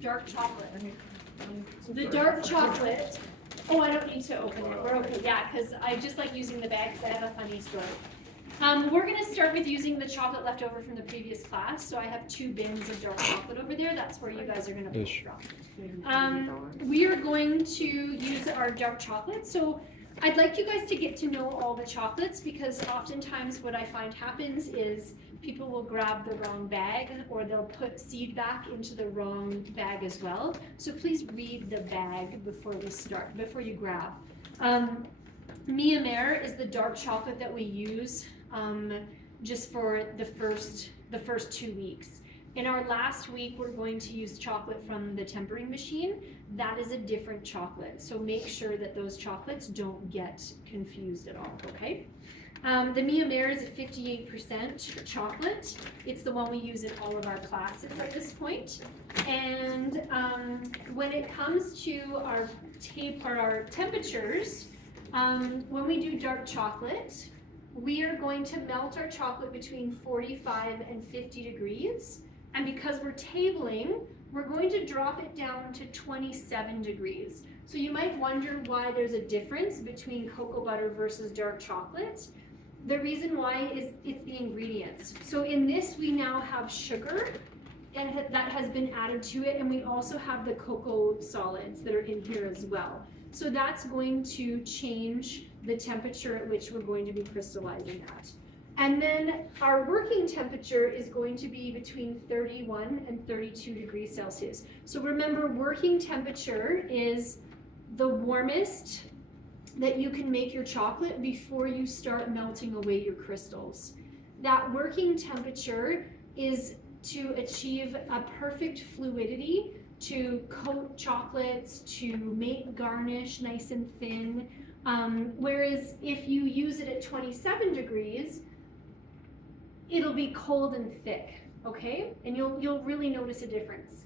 dark chocolate. The dark chocolate. Oh, I don't need to open it. We're okay. Yeah, because I just like using the bag because I have a funny story. We're going to start with using the chocolate left over from the previous class. So I have 2 bins of dark chocolate over there. That's where you guys are going to pull from. We are going to use our dark chocolate. So I'd like you guys to get to know all the chocolates, because oftentimes what I find happens is people will grab the wrong bag, or they'll put seed back into the wrong bag as well. So please read the bag before we start, before you grab. Mia Mare is the dark chocolate that we use just for the first 2 weeks. In our last week, we're going to use chocolate from the tempering machine. That is a different chocolate, so make sure that those chocolates don't get confused at all, okay? The Mia Mare is a 58% chocolate. It's the one we use in all of our classes at this point. And when it comes to our temperatures, when we do dark chocolate, we are going to melt our chocolate between 45 and 50 degrees. And because we're tabling, we're going to drop it down to 27 degrees. So you might wonder why there's a difference between cocoa butter versus dark chocolate. The reason why is it's the ingredients. So in this, we now have sugar, and that has been added to it, and we also have the cocoa solids that are in here as well. So that's going to change the temperature at which we're going to be crystallizing at. And then our working temperature is going to be between 31 and 32 degrees Celsius. So remember, working temperature is the warmest that you can make your chocolate before you start melting away your crystals. That working temperature is to achieve a perfect fluidity, to coat chocolates, to make garnish nice and thin. Whereas if you use it at 27 degrees, it'll be cold and thick, okay? And you'll really notice a difference.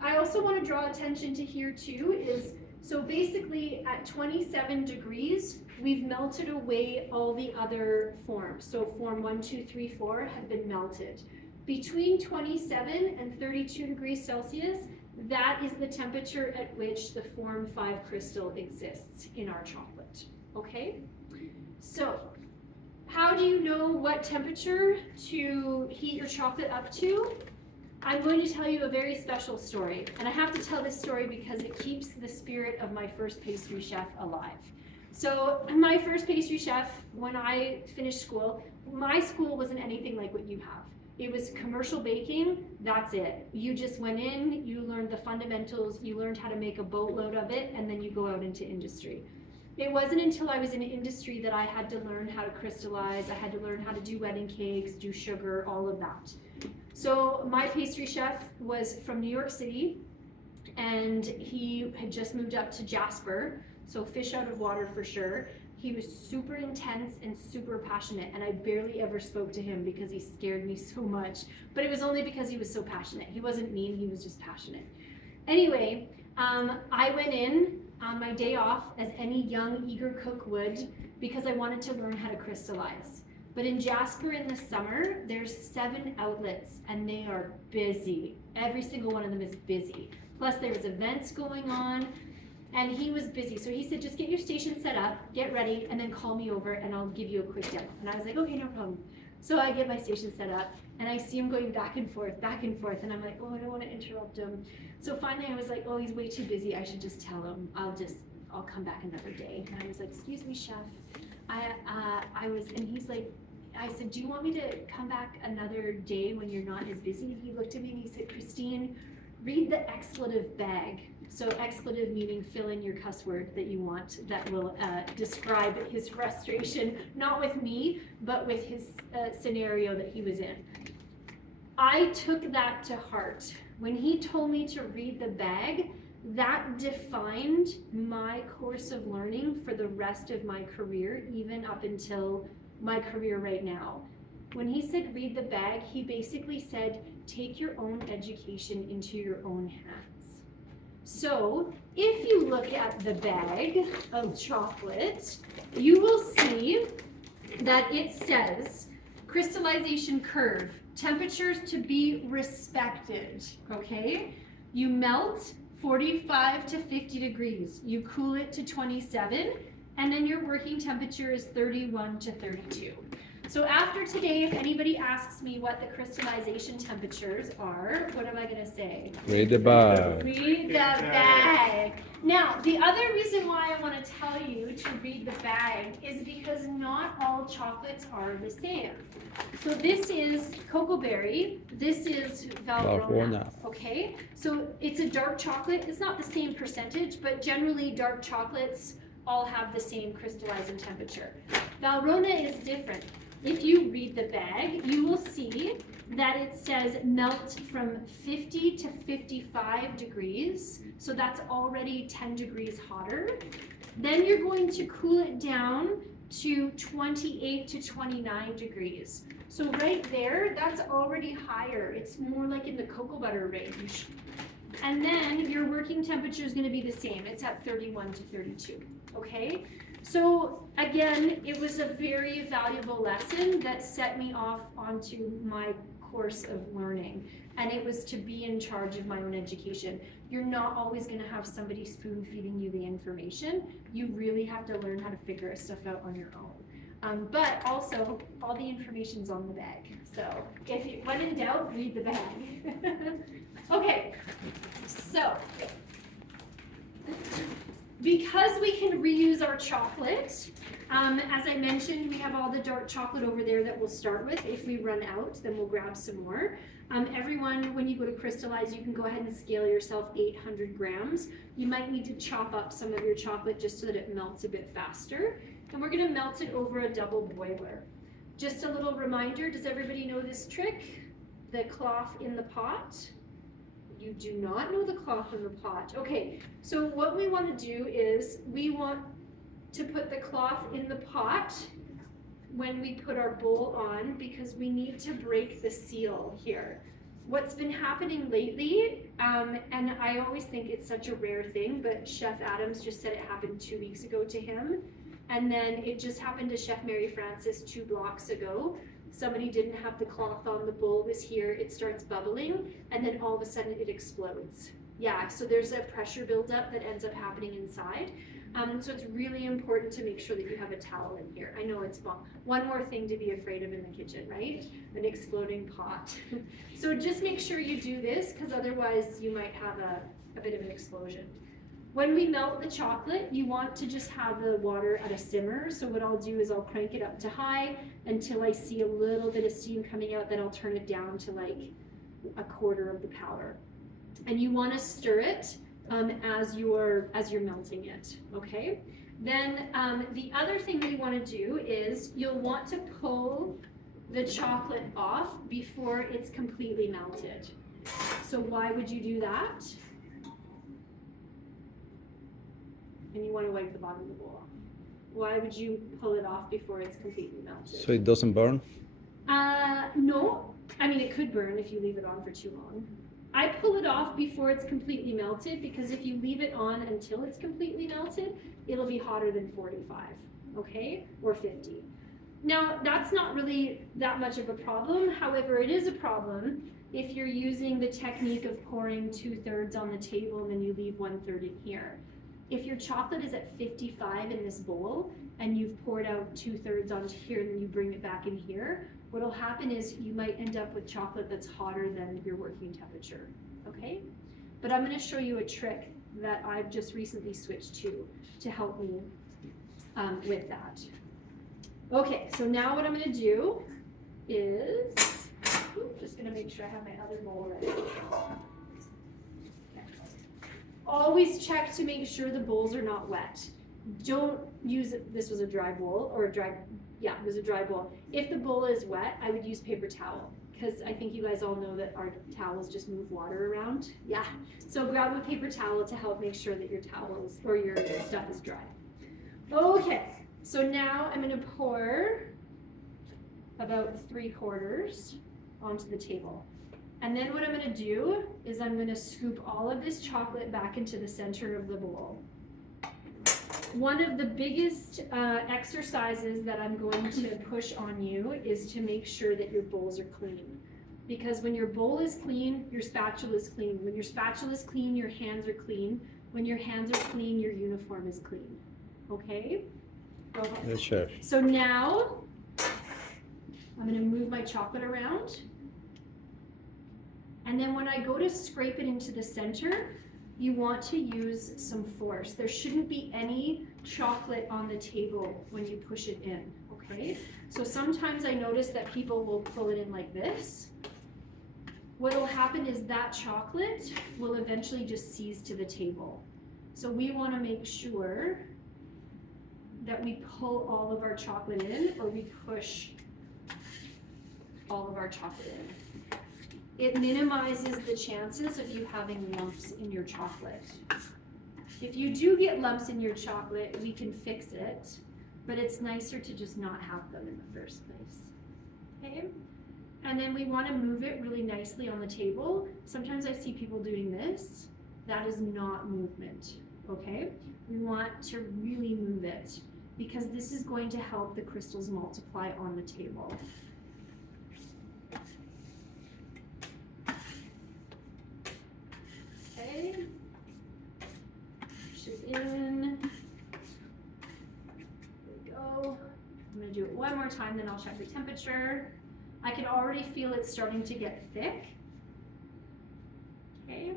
I also want to draw attention to here too is, so basically at 27 degrees, we've melted away all the other forms. So form 1, 2, 3, 4 have been melted. Between 27 and 32 degrees Celsius, that is the temperature at which the form 5 crystal exists in our chocolate, okay? So, how do you know what temperature to heat your chocolate up to? I'm going to tell you a very special story, and I have to tell this story because it keeps the spirit of my first pastry chef alive. So my first pastry chef, when I finished school, my school wasn't anything like what you have. It was commercial baking, that's it. You just went in, you learned the fundamentals, you learned how to make a boatload of it, and then you go out into industry. It wasn't until I was in industry that I had to learn how to crystallize, I had to learn how to do wedding cakes, do sugar, all of that. So my pastry chef was from New York City, and he had just moved up to Jasper, so fish out of water for sure. He was super intense and super passionate, and I barely ever spoke to him because he scared me so much. But it was only because he was so passionate. He wasn't mean, he was just passionate. Anyway, I went in on my day off, as any young, eager cook would, because I wanted to learn how to crystallize. But in Jasper in the summer, there's 7 outlets, and they are busy. Every single one of them is busy. Plus there's events going on, and he was busy. So he said, just get your station set up, get ready, and then call me over and I'll give you a quick demo. And I was like, okay, no problem. So I get my station set up, and I see him going back and forth, and I'm like, oh, I don't want to interrupt him. So finally I was like, oh, he's way too busy. I should just tell him. I'll come back another day. And I was like, excuse me, chef. And he's like, I said, do you want me to come back another day when you're not as busy? He looked at me and he said, Christine, read the expletive bag. So expletive meaning fill in your cuss word that you want that will describe his frustration, not with me, but with his scenario that he was in. I took that to heart. When he told me to read the bag, that defined my course of learning for the rest of my career, even up until my career right now. When he said read the bag, he basically said take your own education into your own hands. So if you look at the bag of chocolate, you will see that it says crystallization curve, temperatures to be respected, okay? You melt 45 to 50 degrees. You cool it to 27, and then your working temperature is 31 to 32. So after today, if anybody asks me what the crystallization temperatures are, what am I going to say? Read the bag. Read the bag. Now, the other reason why I want to tell you to read the bag is because not all chocolates are the same. So this is cocoa berry, this is Valrhona, okay? So it's a dark chocolate. It's not the same percentage, but generally dark chocolates all have the same crystallizing temperature. Valrhona is different. If you read the bag, you will see that it says melt from 50 to 55 degrees. So that's already 10 degrees hotter. Then you're going to cool it down to 28 to 29 degrees. So right there, that's already higher. It's more like in the cocoa butter range. And then your working temperature is going to be the same. It's at 31 to 32, okay? So again, it was a very valuable lesson that set me off onto my course of learning. And it was to be in charge of my own education. You're not always going to have somebody spoon feeding you the information. You really have to learn how to figure stuff out on your own. But also, all the information's on the bag. So if you, when in doubt, read the bag. Okay, so because we can reuse our chocolate, as I mentioned, we have all the dark chocolate over there that we'll start with. If we run out, then we'll grab some more. Everyone, when you go to crystallize, you can go ahead and scale yourself 800 grams. You might need to chop up some of your chocolate just so that it melts a bit faster. And we're going to melt it over a double boiler. Just a little reminder, does everybody know this trick? The cloth in the pot? You do not know the cloth in the pot. Okay, so what we want to do is we want to put the cloth in the pot when we put our bowl on because we need to break the seal here. What's been happening lately, and I always think it's such a rare thing, but Chef Adams just said it happened 2 weeks ago to him. And then it just happened to Chef Mary Frances 2 blocks ago. Somebody didn't have the cloth on, the bowl was here, it starts bubbling, and then all of a sudden it explodes. Yeah, so there's a pressure buildup that ends up happening inside. So it's really important to make sure that you have a towel in here. I know it's one more thing to be afraid of in the kitchen, right? An exploding pot. So just make sure you do this, because otherwise you might have a bit of an explosion. When we melt the chocolate, you want to just have the water at a simmer. So what I'll do is I'll crank it up to high until I see a little bit of steam coming out, then I'll turn it down to like 1/4 of the powder. And you want to stir it as you're melting it, okay? Then the other thing we want to do is you'll want to pull the chocolate off before it's completely melted. So why would you do that? And you want to wipe the bottom of the bowl off. Why would you pull it off before it's completely melted? So it doesn't burn? No. I mean, it could burn if you leave it on for too long. I pull it off before it's completely melted because if you leave it on until it's completely melted, it'll be hotter than 45, okay? Or 50. Now, that's not really that much of a problem. However, it is a problem if you're using the technique of pouring 2/3 on the table and then you leave 1/3 in here. If your chocolate is at 55 in this bowl and you've poured out 2/3 onto here and then you bring it back in here, what'll happen is you might end up with chocolate that's hotter than your working temperature, okay? But I'm gonna show you a trick that I've just recently switched to help me with that. Okay, so now what I'm gonna do is, just gonna make sure I have my other bowl ready. Always check to make sure the bowls are not wet. Don't use it, this was a dry bowl, or it was a dry bowl. If the bowl is wet, I would use paper towel, because I think you guys all know that our towels just move water around. Yeah, so grab a paper towel to help make sure that your towels, or your stuff is dry. Okay, so now I'm gonna pour about 3/4 onto the table. And then what I'm going to do is I'm going to scoop all of this chocolate back into the center of the bowl. One of the biggest exercises that I'm going to push on you is to make sure that your bowls are clean. Because when your bowl is clean, your spatula is clean. When your spatula is clean, your hands are clean. When your hands are clean, your uniform is clean. Okay? Go ahead. Yes, chef. So now, I'm gonna move my chocolate around. And then when I go to scrape it into the center, you want to use some force. There shouldn't be any chocolate on the table when you push it in, okay? So sometimes I notice that people will pull it in like this. What will happen is that chocolate will eventually just seize to the table. So we want to make sure that we pull all of our chocolate in, or we push all of our chocolate in. It minimizes the chances of you having lumps in your chocolate. If you do get lumps in your chocolate, we can fix it, but it's nicer to just not have them in the first place. Okay? And then we want to move it really nicely on the table. Sometimes I see people doing this. That is not movement, okay? We want to really move it because this is going to help the crystals multiply on the table. Okay. Push it in. There we go. I'm going to do it one more time, then I'll check the temperature. I can already feel it starting to get thick. Okay.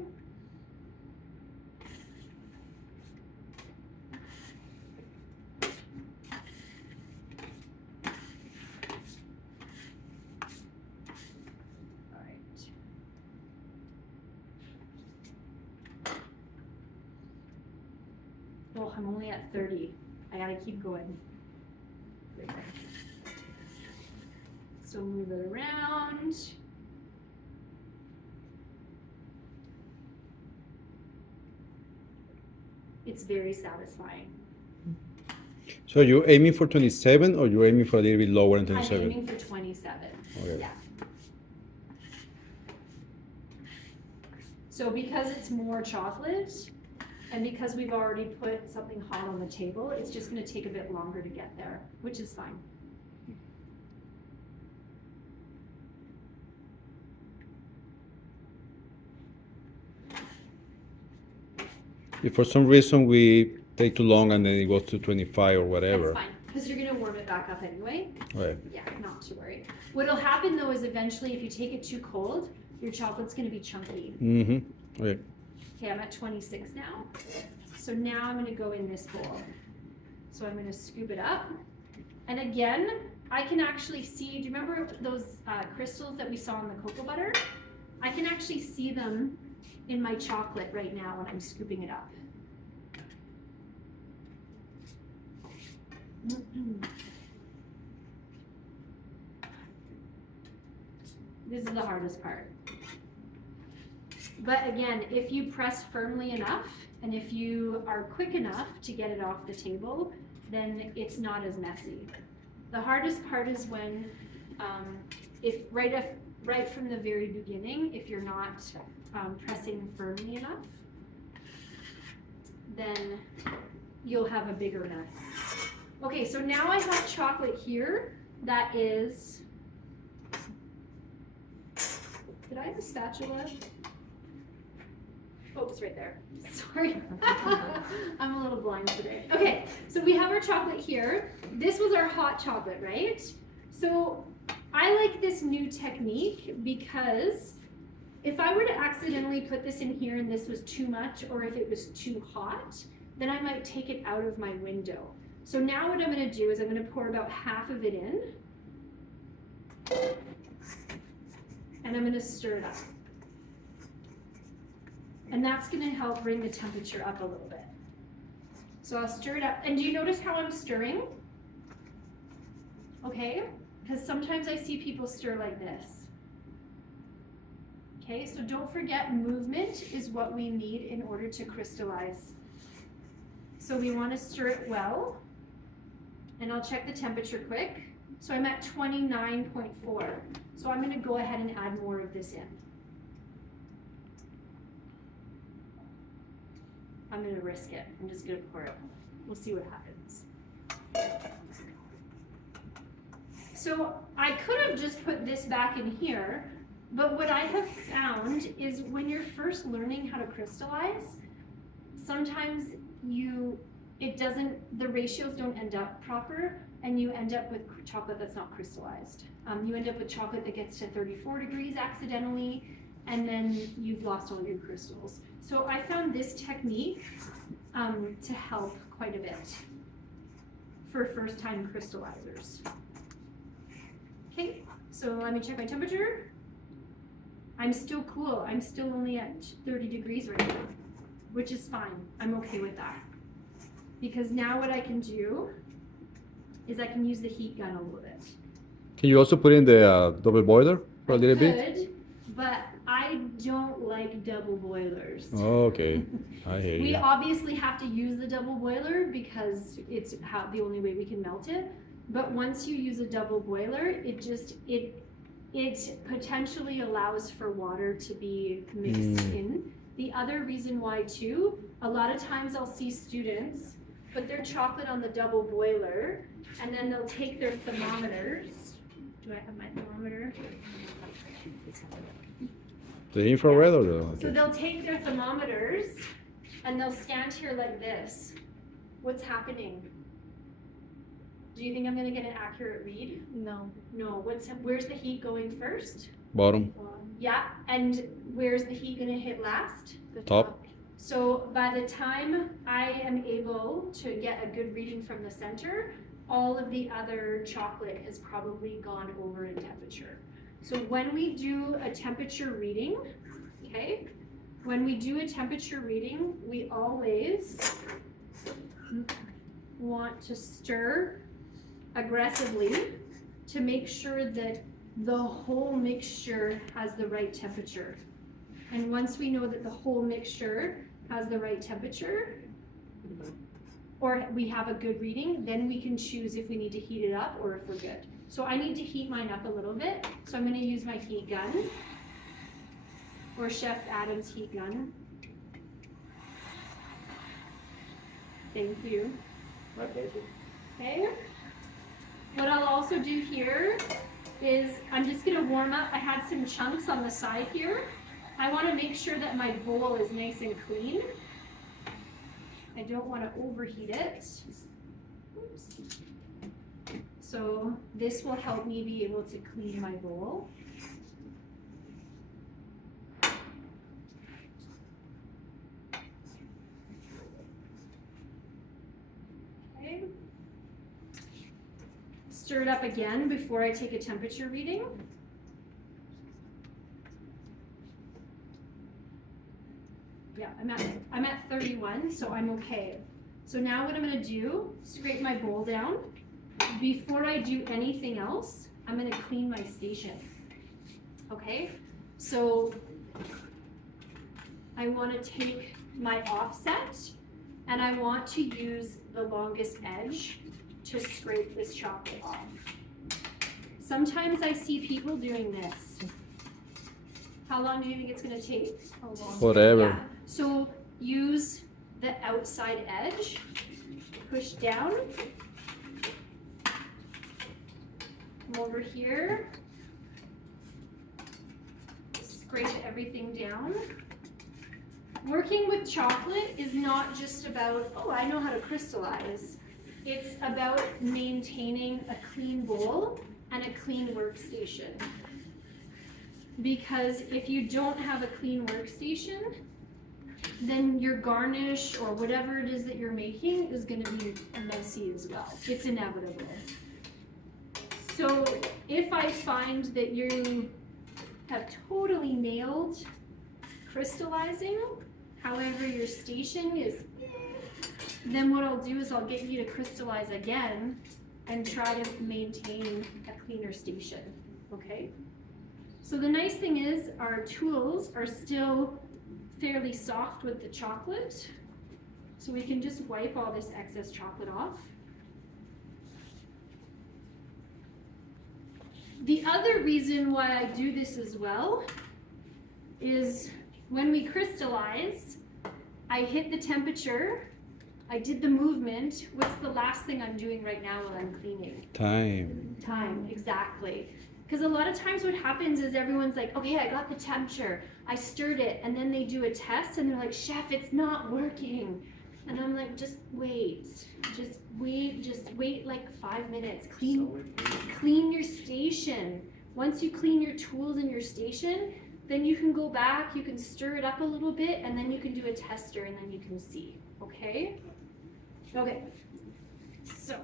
All right. Oh, I'm only at 30. I gotta keep going. There. So move it around. It's very satisfying. So you're aiming for 27 or you're aiming for a little bit lower than 27? I'm aiming for 27. Okay. Yeah. So because it's more chocolate, and because we've already put something hot on the table, it's just going to take a bit longer to get there, which is fine. If for some reason we take too long and then it goes to 25 or whatever. That's fine, because you're going to warm it back up anyway. Right. Yeah, not to worry. What'll happen though is eventually if you take it too cold, your chocolate's going to be chunky. Mm-hmm. Okay. Okay, I'm at 26 now. So now I'm going to go in this bowl. So I'm going to scoop it up. And again, I can actually see, do you remember those crystals that we saw in the cocoa butter? I can actually see them in my chocolate right now when I'm scooping it up. This is the hardest part. But again, if you press firmly enough, and if you are quick enough to get it off the table, then it's not as messy. The hardest part is when, if right from the very beginning, if you're not pressing firmly enough, then you'll have a bigger mess. Okay, so now I have chocolate here that is, did I have a spatula? Oh, it's right there. Sorry. I'm a little blind today. Okay, so we have our chocolate here. This was our hot chocolate, right? So I like this new technique because if I were to accidentally put this in here and this was too much, or if it was too hot, then I might take it out of my window. So now what I'm going to do is I'm going to pour about half of it in, and I'm going to stir it up. And that's going to help bring the temperature up a little bit. So I'll stir it up. And do you notice how I'm stirring? Okay? Because sometimes I see people stir like this. Okay, so don't forget movement is what we need in order to crystallize. So we want to stir it well. And I'll check the temperature quick. So I'm at 29.4. So I'm going to go ahead and add more of this in. I'm going to risk it. I'm just going to pour it. We'll see what happens. So I could have just put this back in here, But what I have found is when you're first learning how to crystallize, sometimes the ratios don't end up proper, and you end up with chocolate that's not crystallized. You end up with chocolate that gets to 34 degrees accidentally, and then you've lost all your crystals. So I found this technique to help quite a bit for first-time crystallizers. Okay, so let me check my temperature. I'm still cool. I'm still only at 30 degrees right now, which is fine. I'm okay with that. Because now what I can do is I can use the heat gun a little bit. Can you also put in the double boiler for a little bit? I could, but I don't like double boilers. Oh, okay, I hear We you. obviously have to use the double boiler because it's the only way we can melt it. But once you use a double boiler, it potentially allows for water to be mixed in. The other reason why too, a lot of times I'll see students put their chocolate on the double boiler and then they'll take their thermometers. Do I have my thermometer? The infrared or the? Okay. So they'll take their thermometers and they'll stand here like this. What's happening? Do you think I'm gonna get an accurate read? No. No. Where's the heat going first? Bottom. Yeah, and where's the heat gonna hit last? The Top. So by the time I am able to get a good reading from the center, all of the other chocolate has probably gone over in temperature. So when we do a temperature reading, okay, when we do a temperature reading, we always want to stir aggressively to make sure that the whole mixture has the right temperature. And once we know that the whole mixture has the right temperature, or we have a good reading, then we can choose if we need to heat it up or if we're good. So I need to heat mine up a little bit, so I'm gonna use my heat gun, or Chef Adam's heat gun. Thank you. Okay. What I'll also do here is I'm just gonna warm up. I had some chunks on the side here. I wanna make sure that my bowl is nice and clean. I don't wanna overheat it. Oops. So this will help me be able to clean my bowl. Okay. Stir it up again before I take a temperature reading. Yeah, I'm at 31, so I'm okay. So now what I'm gonna do, scrape my bowl down. Before I do anything else, I'm gonna clean my station. Okay, so I wanna take my offset and I want to use the longest edge to scrape this chocolate off. Sometimes I see people doing this. How long do you think it's gonna take? Whatever. Yeah. So use the outside edge, push down. Come over here. Scrape everything down. Working with chocolate is not just about, oh, I know how to crystallize. It's about maintaining a clean bowl and a clean workstation. Because if you don't have a clean workstation, then your garnish or whatever it is that you're making is going to be messy as well. It's inevitable. So if I find that you have totally nailed crystallizing, however your station is, then what I'll do is I'll get you to crystallize again and try to maintain a cleaner station, okay? So the nice thing is our tools are still fairly soft with the chocolate, so we can just wipe all this excess chocolate off. The other reason why I do this as well is when we crystallize, I hit the temperature, I did the movement. What's the last thing I'm doing right now while I'm cleaning? Time. Time, exactly. Because a lot of times what happens is everyone's like, okay, I got the temperature, I stirred it, and then they do a test and they're like, chef, it's not working. And I'm like, just wait like 5 minutes. Clean your station. Once you clean your tools in your station, then you can go back, you can stir it up a little bit, and then you can do a tester and then you can see, okay? Okay, so.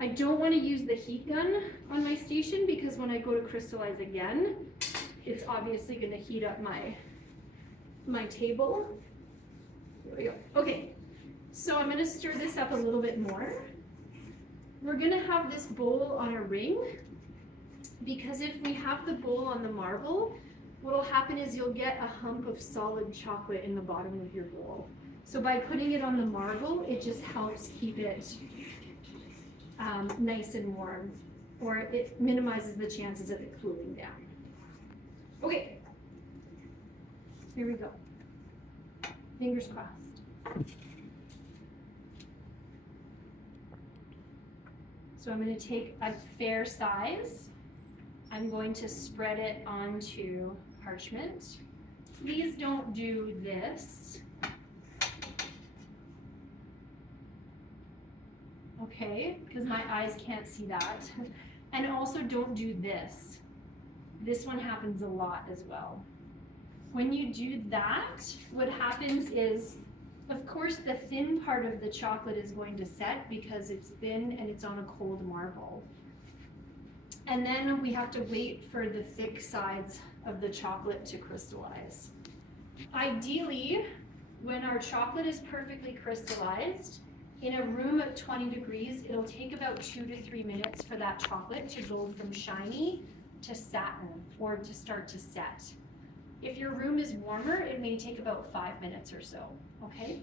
I don't want to use the heat gun on my station because when I go to crystallize again, it's obviously going to heat up my table. There we go. Okay, so I'm going to stir this up a little bit more. We're going to have this bowl on a ring because if we have the bowl on the marble, what will happen is you'll get a hump of solid chocolate in the bottom of your bowl. So by putting it on the marble, it just helps keep it nice and warm, or it minimizes the chances of it cooling down. Okay, here we go. Fingers crossed. So I'm going to take a fair size. I'm going to spread it onto parchment. Please don't do this. Okay, because my eyes can't see that. And also don't do this. This one happens a lot as well. When you do that, what happens is, of course, the thin part of the chocolate is going to set because it's thin and it's on a cold marble. And then we have to wait for the thick sides of the chocolate to crystallize. Ideally, when our chocolate is perfectly crystallized, in a room at 20 degrees, it'll take about 2 to 3 minutes for that chocolate to go from shiny to satin or to start to set. If your room is warmer, it may take about 5 minutes or so, okay?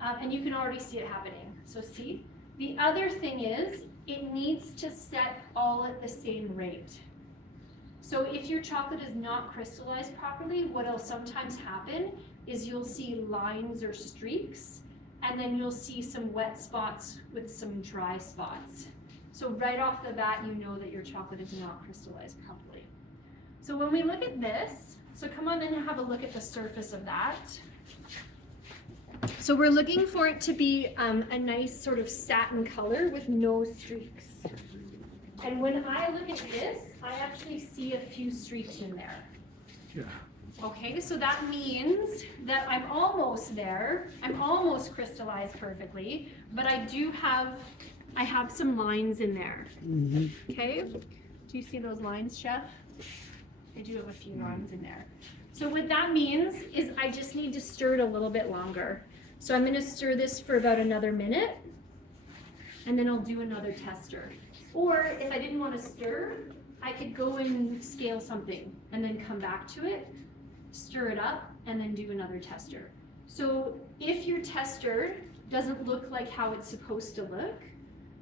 And you can already see it happening. So see? The other thing is, it needs to set all at the same rate. So if your chocolate is not crystallized properly, what'll sometimes happen is you'll see lines or streaks, and then you'll see some wet spots with some dry spots. So right off the bat, you know that your chocolate is not crystallized properly. So when we look at this, so come on in and have a look at the surface of that. So we're looking for it to be a nice sort of satin color with no streaks. And when I look at this, I actually see a few streaks in there. Yeah. Okay, so that means that I'm almost there. I'm almost crystallized perfectly, but I have some lines in there. Mm-hmm. Okay, do you see those lines, Chef? I do have a few lines in there. So what that means is I just need to stir it a little bit longer. So I'm gonna stir this for about another minute, and then I'll do another tester. Or if I didn't want to stir, I could go and scale something and then come back to it, stir it up, and then do another tester. So if your tester doesn't look like how it's supposed to look,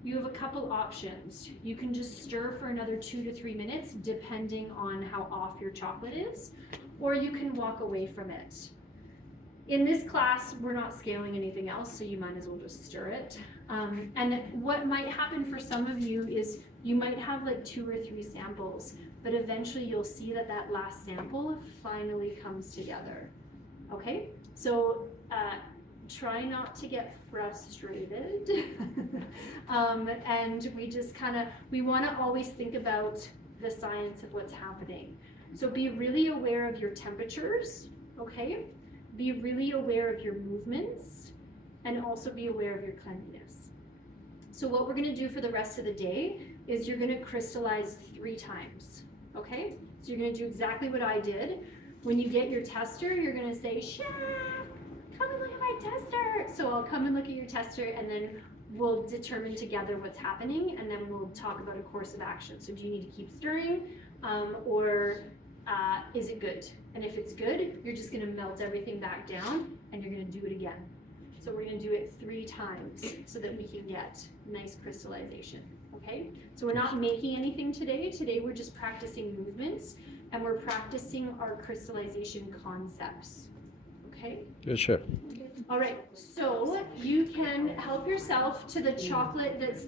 you have a couple options. You can just stir for another 2 to 3 minutes, depending on how off your chocolate is, or you can walk away from it. In this class, we're not scaling anything else, so you might as well just stir it. And what might happen for some of you is you might have like 2 or 3 samples, but eventually you'll see that that last sample finally comes together. Okay, so try not to get frustrated. And we just we want to always think about the science of what's happening. So be really aware of your temperatures, okay? Be really aware of your movements, and also be aware of your cleanliness. So what we're going to do for the rest of the day is you're going to crystallize 3 times, okay? So you're going to do exactly what I did. When you get your tester, you're going to say, Chef, come and look at my tester. So I'll come and look at your tester, and then we'll determine together what's happening, and then we'll talk about a course of action. So do you need to keep stirring, or is it good? And if it's good, you're just gonna melt everything back down and you're gonna do it again. So we're gonna do it 3 times so that we can get nice crystallization, okay? So we're not making anything today. Today we're just practicing movements, and we're practicing our crystallization concepts, okay? Yes, sure. All right, so you can help yourself to the chocolate there's